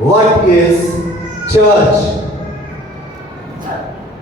What is church?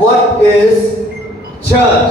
What is church?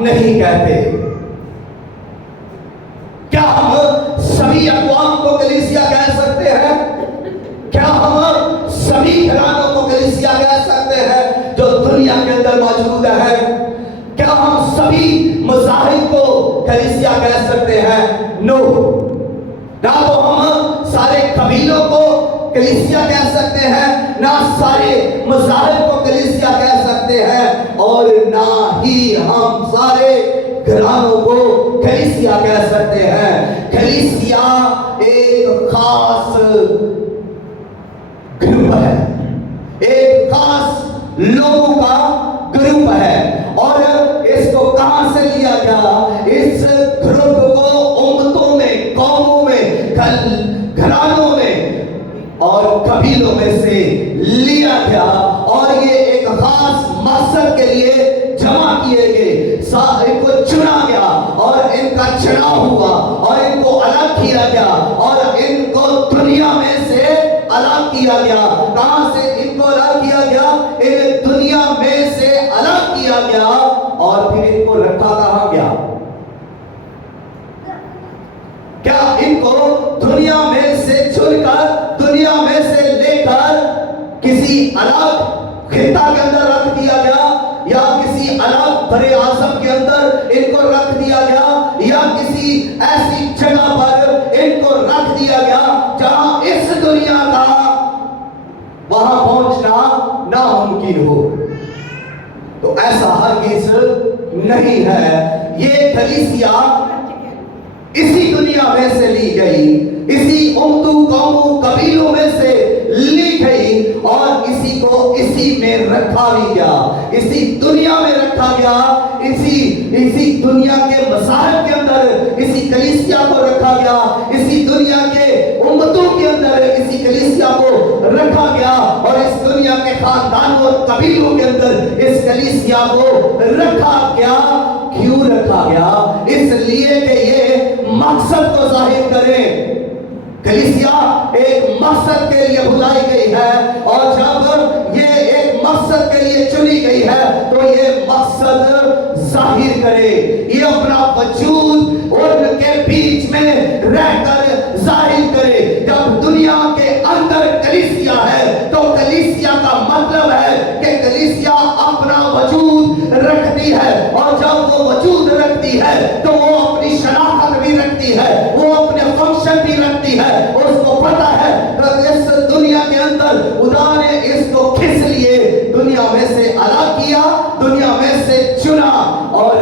نہیں کہتے؟ کیا ہم سبھی اقوام کو کلیسیا کہہ سکتے ہیں؟ کیا ہم سبھی گھرانوں کو کلیسیا کہہ سکتے ہیں جو دنیا کے اندر موجود ہے؟ کیا ہم سبھی مذاہب کو کلیسیا کہہ سکتے ہیں؟ نو، نہ تو ہم سارے قبیلوں کو کلیسیا کہہ سکتے ہیں، نہ سارے مذاہب کو کلیسیا کہہ سکتے ہیں، اور نہ ہی ہم سارے گھرانوں کو کلیسیا کہہ سکتے ہیں۔ کلیسیا ایک خاص گروپ ہے، ایک خاص لوگوں کا گروپ ہے، اور اس کو کہاں سے لیا گیا؟ اس گروپ کو امتوں میں، قوموں میں، گھرانوں میں اور قبیلوں میں سے لیا گیا، اور یہ ایک خاص مقصد کے لیے جمع کیے گئے، ان کو چنا گیا، اور ان کا چناؤ ہوا، اور ان کو الگ کیا گیا، اور ان کو دنیا میں سے الگ کیا گیا۔ کہاں سے ان کو الگ کیا گیا؟ ان دنیا میں سے الگ کیا گیا، اور پھر ان کو رکھا کہاں گیا؟ کیا ان کو دنیا میں سے چن کر، دنیا میں سے لے کر کسی الگ خطہ کے اندر رکھ دیا گیا، یا کسی الگ بر اعظم کے اندر ان کو رکھ دیا گیا، یا کسی ایسی جگہ پر ان کو رکھ دیا گیا جہاں اس دنیا کا وہاں پہنچنا ناممکن ہو؟ تو ایسا ہرگز نہیں ہے۔ یہ کلیسیا اسی دنیا میں سے لی گئی، اسی امتوں، قوموں، قبیلوں میں سے لی گئی، اور اسی کو اسی میں رکھا بھی گیا، اسی دنیا میں رکھا گیا، اسی دنیا کے مذاہب کے اندر اسی کلیسیا کو رکھا گیا، اسی دنیا کے امتوں کے اندر اسی کلیسیا کو رکھا گیا، اور اس دنیا کے خاندانوں اور قبیلوں کے اندر اس کلیسیا کو رکھا گیا۔ کیوں رکھا گیا؟ اس لیے کہ یہ مقصد کو ظاہر کرے۔ کلیسیا ایک مقصد کے لیے بلائی گئی ہے، اور جب یہ ایک مقصد کے لیے چنی گئی ہے تو یہ مقصد ظاہر کرے، یہ اپنا وجود ان کے بیچ میں رہ کر ظاہر کرے۔ جب دنیا کے اندر کلیسیا ہے تو کلیسیا کا مطلب ہے کہ کلیسیا اپنا وجود رکھتی ہے، اور جب وہ وجود رکھتی ہے تو وہ اپنی شناخت بھی رکھتی ہے، وہ اپنے فنکشن بھی رکھتی ہے۔ اس کو پتا ہے کہ اس دنیا کے اندر خدا نے اس کو کس لیے دنیا میں سے الگ کیا، دنیا میں سے چنا، اور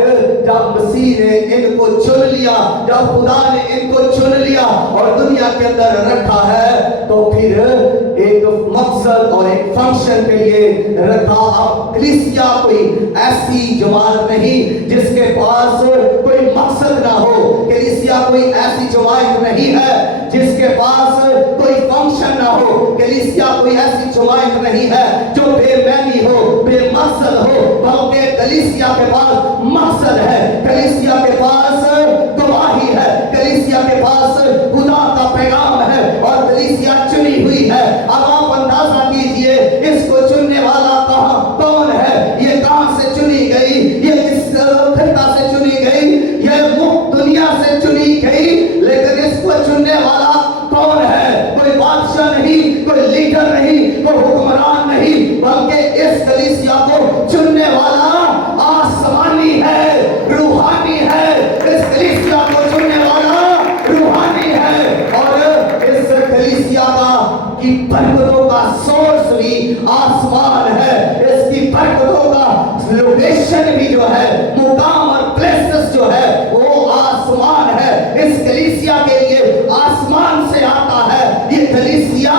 جب مسیح نے ان کو چن لیا، جب خدا نے ان کو چن لیا اور دنیا کے اندر رکھا ہے، تو پھر ایک مقصد اور ایک فنکشن کے لیے رکھا۔ اب کلیسیا کوئی ایسی جماعت نہیں جس کے پاس کوئی مقصد نہ ہو، کلیسیا کوئی ایسی جماعت نہیں ہے جس کے پاس کوئی فنکشن نہ ہو، کلیسیا کوئی ایسی جماعت نہیں ہے جو بے معنی ہو، بے مقصد ہو، بلکہ کلیسیا کے پاس مقصد ہے، کلیسیا کے پاس گواہی ہے، کلیسیا کے پاس خدا کا پیغام ہے، اور کلیسیا چنی ہوئی ہے۔ اب آپ اندازہ کیجئے اس کو چننے والا کون ہے؟ یہ کہاں سے چنی گئی؟ یہ کس خطہ سے چنی گئی؟ یہ دنیا سے چنی گئی، لیکن اس کو چننے والا کون ہے؟ کوئی بادشاہ نہیں، کوئی لیڈر نہیں، کوئی حکمران نہیں، بلکہ اس کلیسیا کو چننے والا آسمانی ہے، روحانی ہے۔ اس کلیسیا کو چننے والا روحانی ہے، اور اس کلیسیا کی برکتوں کا سورس بھی آسمان ہے، اس کی برکتوں کا لوکیشن بھی جو ہے، مقام اور پلیسز جو ہے وہ آسمان ہے۔ اس کلیسیا کے لیے آسمان سے آتا ہے۔ یہ کلیسیا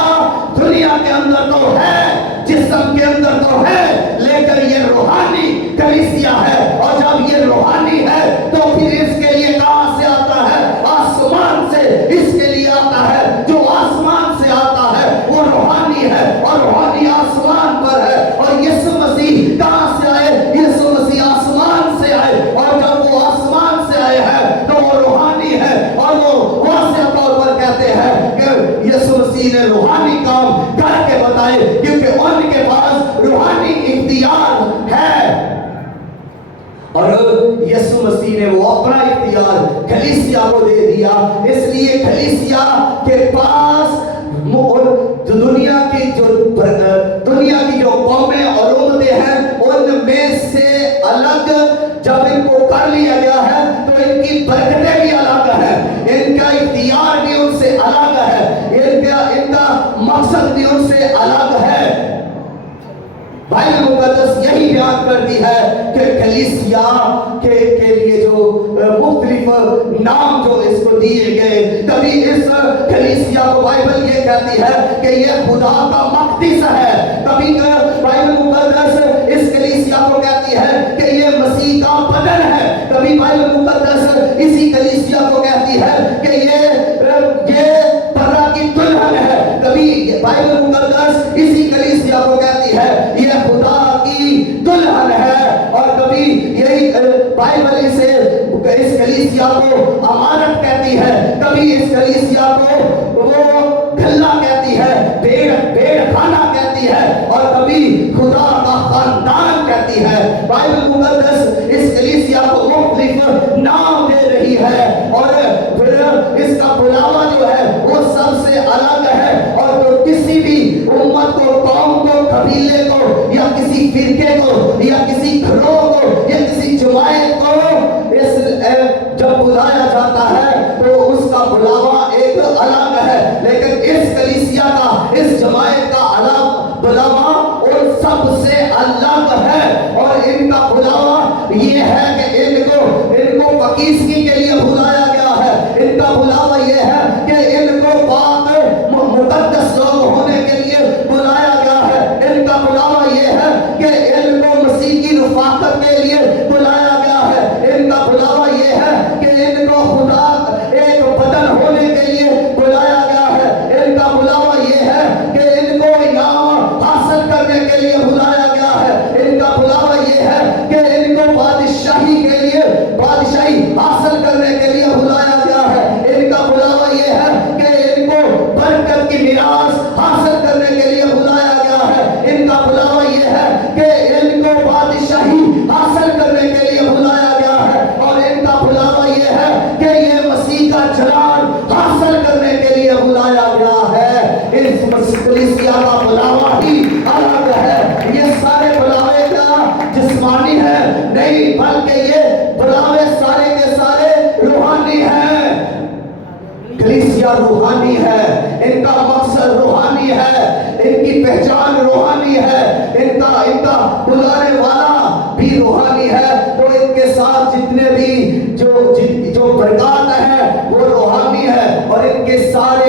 دنیا کے اندر تو ہے، جسم کے اندر تو ہے، لیکن یہ روحانی کلیسیا ہے، اور جب یہ روحانی ہے تو پھر اس کے لیے کہاں سے آتا ہے؟ آسمان سے اس کے لیے آتا ہے۔ جو آسمان سے آتا ہے وہ روحانی ہے، اور روحانی آسمان پر ہے۔ اور یسوع مسیح کہاں سے آئے؟ یسوع مسیح آسمان سے آئے، اور مسیح نے وہ اپنا اختیار کلیسیا کو دے دیا. اس لیے کلیسیا کے پاس دنیا کی جو قومیں اور امتیں ہیں ان میں سے الگ جب ان کو کر لیا گیا ہے تو ان کی برکتیں بھی الگ ہیں, ان کا اختیار بھی ان سے الگ ہے, ان کا مقصد بھی ان سے الگ ہے. بائبل مقدس یہی بیان کرتی ہے کہ کلیسیا کے لیے جو مختلف نام جو اس کو دیے گئے, کبھی اس کلیسیا کو بائبل یہ کہتی ہے کہ یہ خدا کا مقدس ہے, کبھی بائبل مقدس اس کلیسیا کو کہتی ہے کہ یہ مسیح کا بدن ہے, کبھی بائبل مقدس اسی کلیسیا کو کہتی ہے کہ یہ پرا کی دلہن ہے, کبھی بائبل مقدس اسی کلیسیا کو کہتی ہے یہ خدا کی دلہن ہے, اور کبھی یہی بائبل اس کلیسیا کو امانت کہتی ہے, کبھی اس کلیسیا کو وہ گھلا کہتی ہے, بھیڑ خانہ کہتی ہے, اور کبھی خدا کا خاندان کہتی ہے. بائبل مقدس اس کلیسیا کو مختلف نام دے رہی ہے, اور پھر اس کا بلاوا جو ہے وہ سب سے الگ ہے, اور تو کسی بھی امت کو, قوم کو, قبیلے کو, یا کسی فرقے کو, یا کسی گھروں کو, یا کسی جماعت کو جب بلایا جاتا ہے تو اس کا بلاوا ایک الگ ہے, لیکن اس کلیسیا کا, اس جماعت کا الگ بلاوا اور سب سے الگ ہے. اور ان کا بلاوا یہ ہے کہ ان کو پکیزگی کے لیے بلایا گیا ہے, ان کا بلاوا یہ ہے کہ ان کو پاک مقدس لوگ ہونے کے لیے بلایا گیا ہے, ان کا بلاوا یہ ہے کہ ان کو مسیح کی رفاقت کے لیے بلایا گیا ہے, ان کا بلاوا یہ ہے کہ ان کو خدا ایک بدن ہونے کے لیے بلایا گیا ہے, ان کا بلاوا یہ ہے کہ ان کو انعام حاصل کرنے کے لیے بلایا گیا ہے, ان کا بلاوا یہ ہے کہ ان کو بادشاہی حاصل کرنے کے لیے بلایا گیا ہے, ان کا بلاوا یہ ہے کہ ان کو برکت کی میراث حاصل کرنے کے لیے بلایا گیا ہے, ان کا بلاوا یہ ہے کہ ان کو بادشاہی حاصل کرنے کے لیے بلایا گیا ہے, اور ان کا بلاوا یہ ہے کہ یہ مسیح کا جلال حاصل کرنے کے لیے بلایا گیا ہے. اس کلیسیا کا بلاوا ہی الگ ہے, یہ سارے بلاوے کا جسمانی ہے نہیں, بلکہ یہ بلاوے سارے کے سارے روحانی ہیں. کلیسیا روحانی ہے, ان کا مقصد روحانی ہے, ان کی پہچان روحانی ہے, ان کا بلانے والا بھی روحانی ہے, تو ان کے ساتھ جتنے بھی جو برکات ہیں وہ روحانی ہے, اور ان کے سارے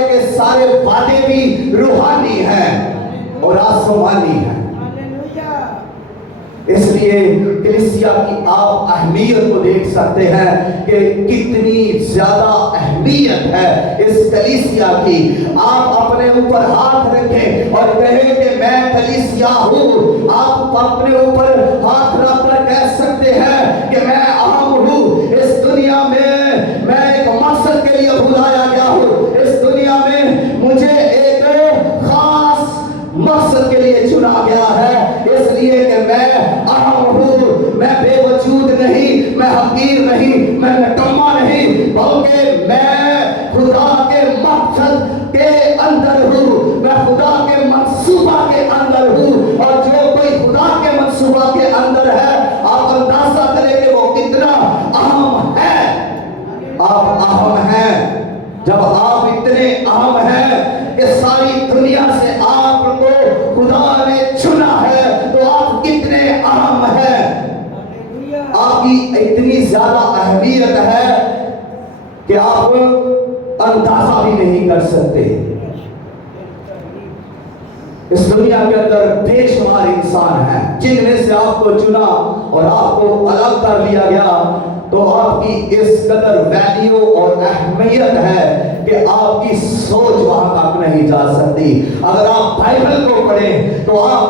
وعدے بھی روحانی ہیں اور آسمانی ہیں. اس لیے کلیسیا کی آپ اہمیت کو دیکھ سکتے ہیں کہ کتنی زیادہ اہمیت ہے اس کلیسیا کی. آپ اپنے اوپر ہاتھ رکھیں اور کہیں کہ میں کلیسیا ہوں. آپ اپنے اوپر ہاتھ رکھ کر کہہ سکتے ہیں کہ میں اہم ہوں. اس دنیا میں ایک مقصد کے لیے بلایا گیا ہوں. اس دنیا میں مجھے ایک خاص مقصد کے لیے چنا گیا ہے, اس لیے کہ میں اہم ہوں, میں بے وجود نہیں, میں حقیر نہیں, میں نکما نہیں, بلکہ میں خدا کے مقصد کے اندر ہوں, میں خدا کے منصوبہ کے اندر ہوں. اور جو کوئی خدا کے منصوبہ کے اندر ہے, آپ اندازہ کریں کہ وہ کتنا اہم ہے. آپ اہم ہیں. جب آپ اتنے اہم ہیں کہ ساری دنیا سے آپ کو خدا نے چنا ہے, تو آپ کتنے اہم ہیں. آپ کی اتنی زیادہ اہمیت ہے کہ آپ اندازہ بھی نہیں کر سکتے. اس دنیا کے اندر بے شمار انسان ہیں جن میں سے آپ کو چنا اور آپ کو الگ کر لیا گیا, تو آپ کی اس قدر ویلیو اور اہمیت ہے کہ آپ کی سوچ وہاں تک نہیں جا سکتی. اگر آپ بائبل کو پڑھیں تو آپ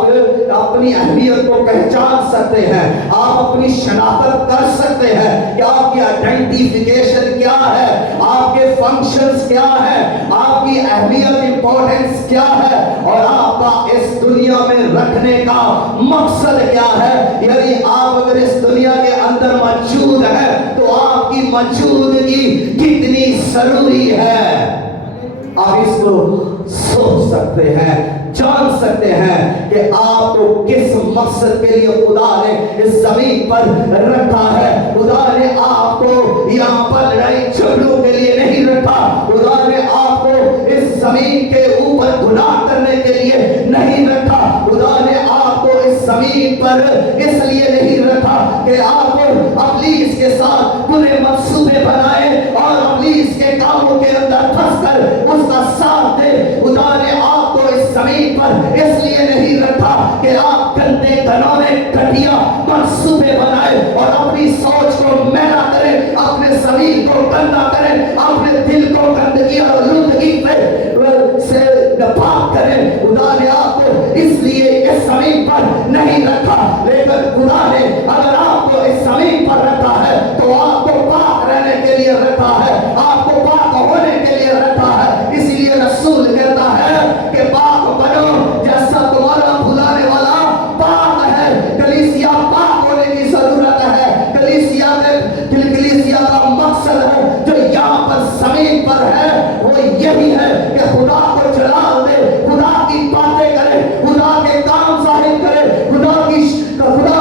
اپنی اہمیت کو پہچان سکتے ہیں, آپ اپنی شناخت کر سکتے ہیں کہ آپ کی آئیڈینٹیفیکیشن کیا ہے, آپ کے فنکشنز کیا ہیں, آپ کی اہمیت امپورٹنس کیا ہے, اور آپ کا اس دنیا میں رکھنے کا مقصد کیا ہے. یعنی آپ اگر اس دنیا کے اندر موجود ہیں تو کی موجودگی کتنی ضروری ہے آپ اس کو سوچ سکتے ہیں، جان سکتے ہیں کہ آپ کو کس مقصد کے لیے خدا نے اس زمین پر رکھا ہے۔ خدا نے آپ کو یہاں پر لڑائی جھگڑوں کے لیے نہیں رکھا، خدا نے آپ کو اس زمین کے اوپر گناہ کرنے کے لیے نہیں رکھا، خدا نے آپ کو اس زمین پر اس لیے نہیں رکھا کہ آپ ابلیس کے ساتھ برے منصوبے بنائے اور ابلیس کے کاموں کے اندر پھنس کر اس کا ساتھ دے۔ خدا نے آپ کو اس زمین پر اس لیے نہیں رکھا کہ آپ گندے گھنونے گھٹیا منصوبے بنائے اور اپنی سوچ کو میلا کریں، اپنے زمین کو گندا کریں، اپنے دل کو گندگی اور لودگی سے پاک کریں۔ خدا نے آپ کو اس لیے اس زمین پر نہیں رکھا، لیکن خدا نے اگر آپ کو اس زمین پر رکھا ہے تو آپ کو پاک رہنے کے لیے رکھا ہے، آپ کو پاک ہونے کے لیے رکھا ہے۔ اسی لیے رسول کہتا ہے کہ پاک بنو جیسا تمہارا بھلانے والا پاک ہے۔ کلیسیا پاک ہونے کی ضرورت ہے۔ کلیسیا کا مقصد ہے جو یہاں پر زمین پر ہے وہ یہی ہے کہ خدا کو جلال دے، خدا کی باتیں کرے، خدا کے کام ظاہر کرے، خدا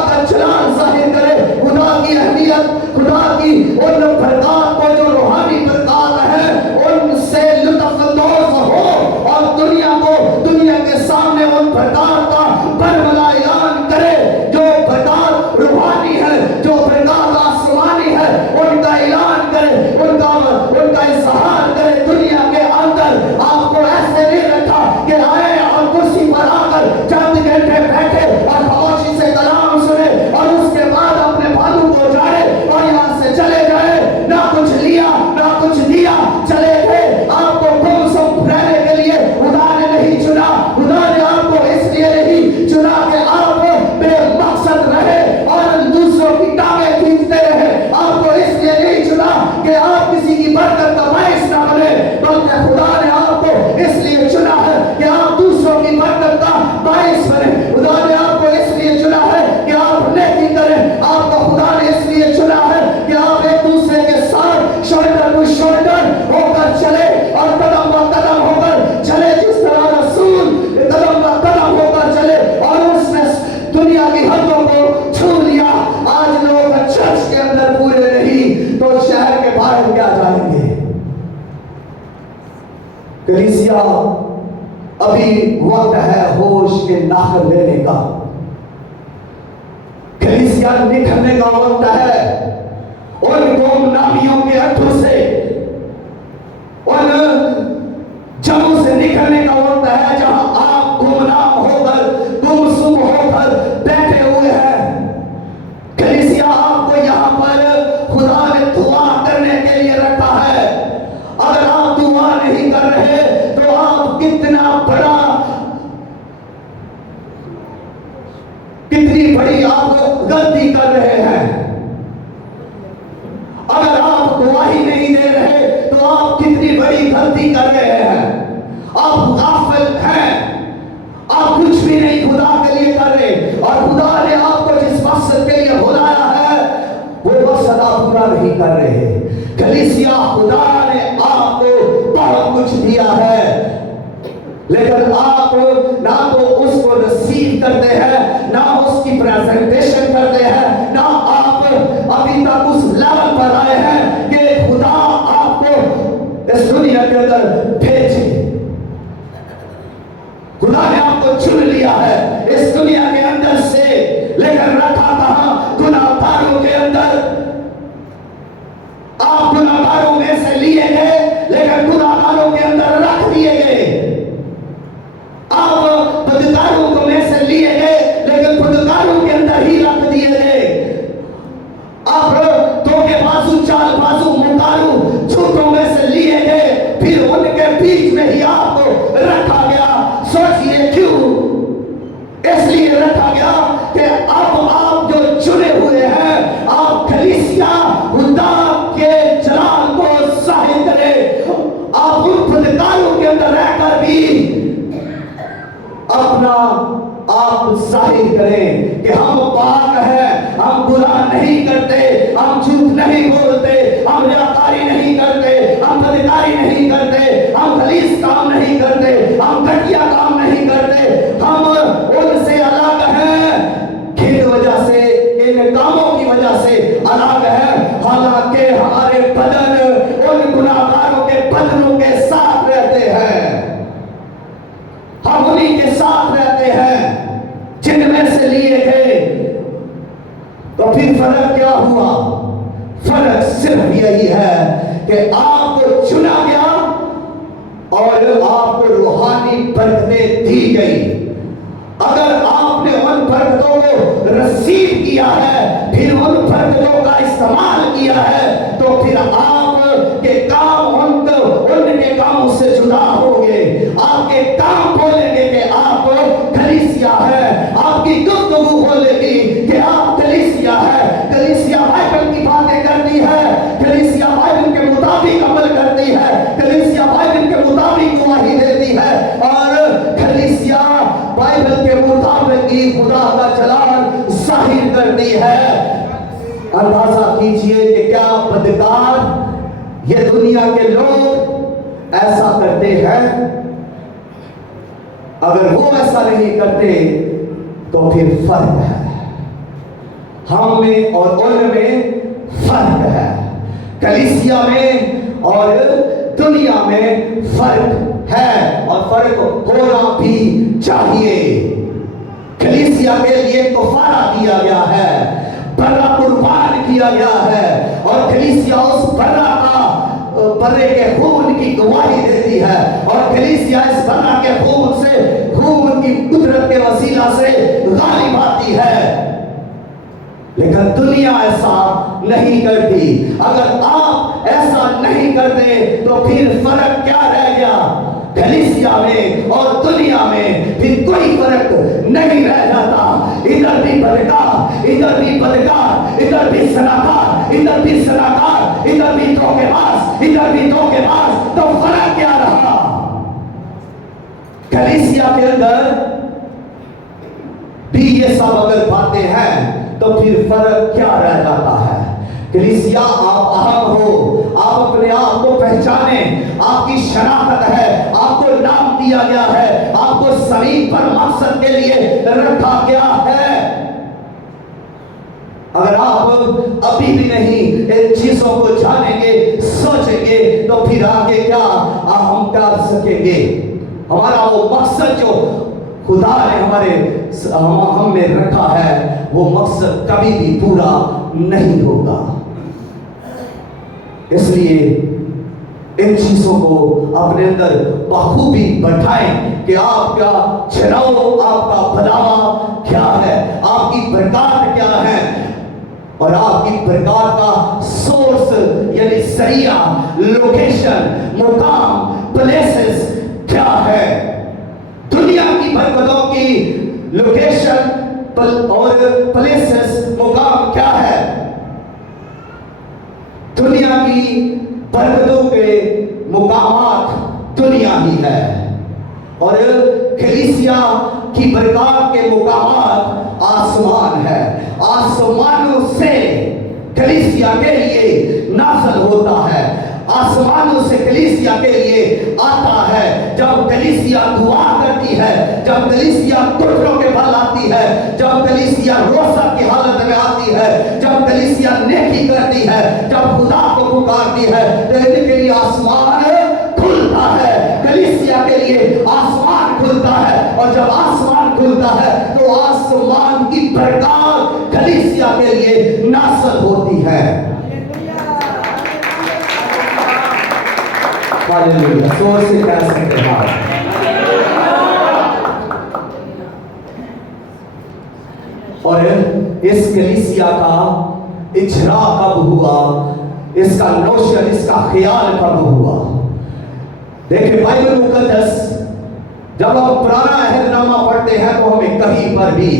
کا جلال ظاہر کرے، خدا کی اہمیت، خدا کی ان برکات کو جو روحانی برکات ہے ان سے لطف اندوز ہو اور دنیا کے سامنے ان برکات کا برملا اعلان کرے۔ جو برکات روحانی ہے، جو برکات آسمانی ہے، ان کا اعلان کرے، ان کا اظہار کرے دنیا کے اندر۔ آپ کو ایسے نہیں رکھا کہ آئے اور کرسی پر آ کر چند گھنٹے بیٹھے اور خاموشی سے کلام سنے اور اس کے بعد اپنے بالوں کو جاڑے اور یہاں سے چلے گئے، نہ کچھ لیا نہ کچھ دیا، چلے گئے۔ آپ کو گم سم رہنے کے لیے خدا نے نہیں چنا، خدا نے آپ کو اس لیے نہیں چنا کہ آپ بے مقصد رہے اور دوسروں کی ٹانگیں کھینچتے رہے۔ آپ کو اس لیے نہیں چنا کہ آپ کسی کی برکت کا باعث نہ بنے، بلکہ خدا نے آپ کو اس لیے چنا ہے کہ آپ دوسروں کی برکت کا باعث بنے۔ خدا نے آپ کو اس لیے چنا ہے کہ آپ نیکی کریں۔ آپ کو خدا نے اس لیے چنا ہے کہ آپ ایک دوسرے کے ساتھ شولڈر ٹو شولڈر ہو کر چلے اور قدم با قدم ہو کر چلے، جس طرح رسول قدم با قدم ہو کر چلے اور اس نے دنیا کی حدوں کو چھو لیا۔ آج لوگ چرچ کے اندر پورے نہیں تو شہر کے باہر کیا جائیں گے؟ کلیسیا ابھی وقت ہے ہوش کے ناخر لینے کا، کلیسیا نکھرنے کا وقت ہے، ان گمنامیوں کے ہتھوں سے، ان جموں سے نکلنے کا وقت ہے جہاں آپ گمنام ہو کر گمسم ہو کر بیٹھے ہوئے ہیں۔ کلیسیا آپ کو یہاں پر خدا نے دعا کرنے کے لیے رکھا ہے۔ اگر آپ دعا نہیں کر رہے تو آپ کتنی بڑی آپ غلطی کر رہے ہیں۔ اگر آپ گواہی نہیں دے رہے تو آپ کتنی بڑی غلطی کر رہے ہیں۔ آپ غافل ہیں، آپ کچھ بھی نہیں خدا کے لیے کر رہے، اور خدا نے آپ کو جس مقصد کے لیے بلایا ہے وہ مقصد آپ پورا نہیں کر رہے۔ کلیسیا خدا نے آپ کو بہت کچھ دیا ہے، لیکن آپ نہ تو اس کو ریسیو کرتے ہیں، نہ اس کی پریزنٹیشن کرتے ہیں، نہ آپ ابھی تک اس لیول پر آئے ہیں کہ خدا آپ کو اس دنیا کے اندر بھیجے۔ خدا نے آپ کو چن لیا ہے اس دنیا کے اندر سے، لیکن رکھا کہاں؟ گناہگاروں کے اندر۔ آپ گناہگاروں میں سے لیے گئے لیکن گناہگاروں کے اندر رکھ دیے گئے۔ آپ بدکاروں کو میں سے لیے گئے لیکن بدکاروں کے اندر ہی رکھ دیے گئے۔ آپ دھوکے بازو، چال بازو، مکارو، جھوٹوں میں سے لیے گئے، پھر ان کے بیچ میں ہی آپ کو رکھا گیا۔ سوچئے کیوں؟ اس لیے رکھا گیا کہ اب آپ جو چنے ہوئے ہیں، آپ کلیسیا خدا کے جلال کو ظاہر کریں۔ آپ ان بدکاروں کے اندر رہ کر بھی اپنا آپ ظاہر کریں کہ ہم پاک ہیں، ہم برا نہیں کرتے, ہم جھوٹ نہیں بولتے, ہم ریاکاری نہیں کرتے, ہم بدکاری نہیں کرتے, ہم غلیظ کام نہیں کرتے, ہم گھٹیا کام نہیں کرتے, ہم ان سے الگ ہیں. کن وجہ سے؟ ان کاموں کی وجہ سے الگ ہے. حالانکہ ہمارے بدن ان گناہگاروں کے بدنوں کے ساتھ رہتے ہیں, ہم انہی کے ساتھ رہتے ہیں جن میں سے لیے گئے. تو پھر فرق کیا ہوا؟ فرق صرف یہی ہے کہ آپ کو چنا گیا اور آپ کو روحانی برکتیں دی گئی. اگر آپ نے ان برکتوں کو رسیو کیا ہے, پھر ان برکتوں کا استعمال کیا ہے, تو پھر آپ کے کام ان کے کاموں سے جدا ہوگے. آپ کے کام بولیں گے کہ آپ کلیسیا ہے, آپ کی گفتگو بولے گی کہ آپ کلیسیا ہے. کلیسیا بائبل کی باتیں کرتی ہے, کلیسیا بائبل کے مطابق عمل کرتی ہے, کلیسیا بائبل کے مطابق گواہی دیتی ہے, اور کلیسیا بائبل کے مطابق ہی خدا کا جلال ظاہر کرتی ہے. اندازہ کیجئے کہ کیا بدکار یہ دنیا کے لوگ ایسا کرتے ہیں؟ اگر وہ ایسا نہیں کرتے تو پھر فرق ہے, ہم میں اور ان میں فرق ہے. کلیسیا میں اور دنیا میں فرق ہے, اور فرق ہونا بھی چاہیے. کلیسیا کے لیے کفارہ دیا گیا ہے, برا قربان کیا گیا ہے, اور کلیسیا اس برے کے خون کی گواہی دیتی ہے, اور کلیسیا اس برا کے خون کی قدرت کے وسیلہ سے غالب آتی ہے. لیکن دنیا ایسا نہیں کرتی. اگر آپ ایسا نہیں کرتے تو پھر فرق کیا رہ گیا؟ کلیسیا میں اور دنیا میں پھر کوئی فرق نہیں رہ جاتا. ادھر بھی بدکار, ادھر بھی بدکار, ادھر بھی زناکار, ادھر بھی زناکار, ادھر بھی دھوکے باز, ادھر بھی دھوکے باز. تو فرق کیا رہا؟ کلیسیا کے اندر بھی یہ سب اگر باتیں ہیں تو پھر فرق کیا رہ جاتا ہے؟ کلیسیا آپ اہم ہو, آپ اپنے آپ کو پہچانیں, آپ کی شناخت ہے, آپ کو نام دیا گیا ہے, آپ کو زمین پر مقصد کے لیے رکھا گیا ہے. اگر آپ ابھی بھی نہیں ان چیزوں کو جانیں گے, سوچیں گے, تو پھر آگے کیا ہم کر سکیں گے؟ ہمارا وہ مقصد جو خدا نے ہم میں رکھا ہے, وہ مقصد کبھی بھی پورا نہیں ہوگا. اس لیے ان چیزوں کو اپنے اندر بخوبی بٹھائیں کہ آپ کا چناؤ, آپ کا بھلاوا کیا ہے, آپ کی برکات کیا ہے, اور آپ کی برکات کا سورس یعنی ذریعہ, لوکیشن, مقام, پلیسز کیا ہے. دنیا کی برکتوں کی لوکیشن اور پلیسز, مقام کیا ہے؟ دنیا کی برکتوں کے مقامات دنیا ہی ہے, اور کلیسیا کی برکات کے مقامات آسمان ہے. آسمانوں سے کلیسیا کے لیے نازل ہوتا ہے, آسمانوں سے کلیسیا کے لیے آتا ہے. جب کلیسیا دعا کرتی ہے, جب کلیسیا گھٹنوں کے بل آتی ہے, جب کلیسیا روزہ کی حالت میں آتی ہے, جب کلیسیا نیکی کرتی ہے, جب خدا کو پکارتی ہے, تو ان کے لیے آسمان کھلتا ہے. کلیسیا کے لیے آسمان کھلتا ہے, اور جب آسمان کھلتا ہے تو آسمان کی برکات کلیسیا کے لیے نازل ہوتی ہے. ہاللیلویا, زور سے کہہ سکتے ہیں. اور اس کلیسیا کا اجرا کب ہوا, اس کا نوشن, اس کا خیال کب ہوا؟ دیکھیں بائبل مقدس جب ہم پرانا عہد نامہ پڑھتے ہیں تو ہمیں کہیں پر بھی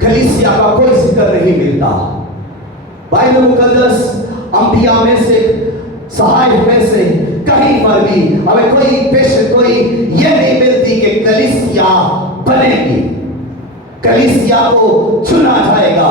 کلیسیا کا کوئی ذکر نہیں ملتا. بائبل مقدس انبیاء میں سے, صحائف میں سے کہیں پر بھی ہمیں کوئی یہ نہیں ملتی کہ کلیسیا بنے گی, کلیسیا کو چنا جائے گا,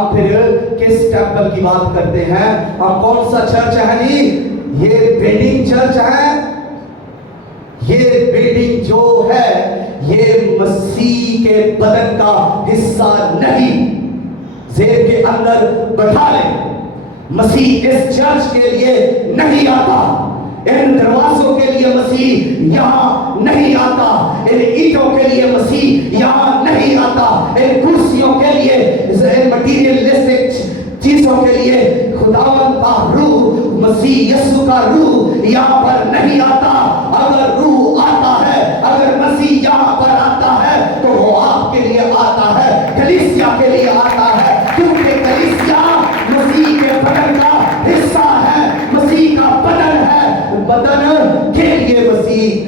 ہم پھر کس ٹیمپل کی بات کرتے ہیں؟ ہم کون سا چرچ ہے جی؟ یہ بلڈنگ چرچ ہے. یہ بلڈنگ جو ہے یہ مسیح کے بدن کا حصہ نہیں. زیر کے اندر بٹھا لیں، مسیح اس چرچ کے لیے نہیں آتا، ان دروازوں کے لیے مسیح یہاں نہیں آتا، ان اینٹوں کے لیے مسیح یہاں نہیں آتا، ان کرسیوں کے لیے، ان مٹیریلسٹک چیزوں کے لیے خداوند کا روح، مسیح یسوع کا روح یہاں پر نہیں آتا. اگر روح آتا ہے، اگر مسیح یہاں پر آتا ہے تو وہ آپ کے لیے آتا ہے، کلیسیا کے لیے آتا ہے، کیونکہ کلیسیا مسیح کے بدن کا حصہ ہے، مسیح کا بدن ہے. بدن کے لیے مسیح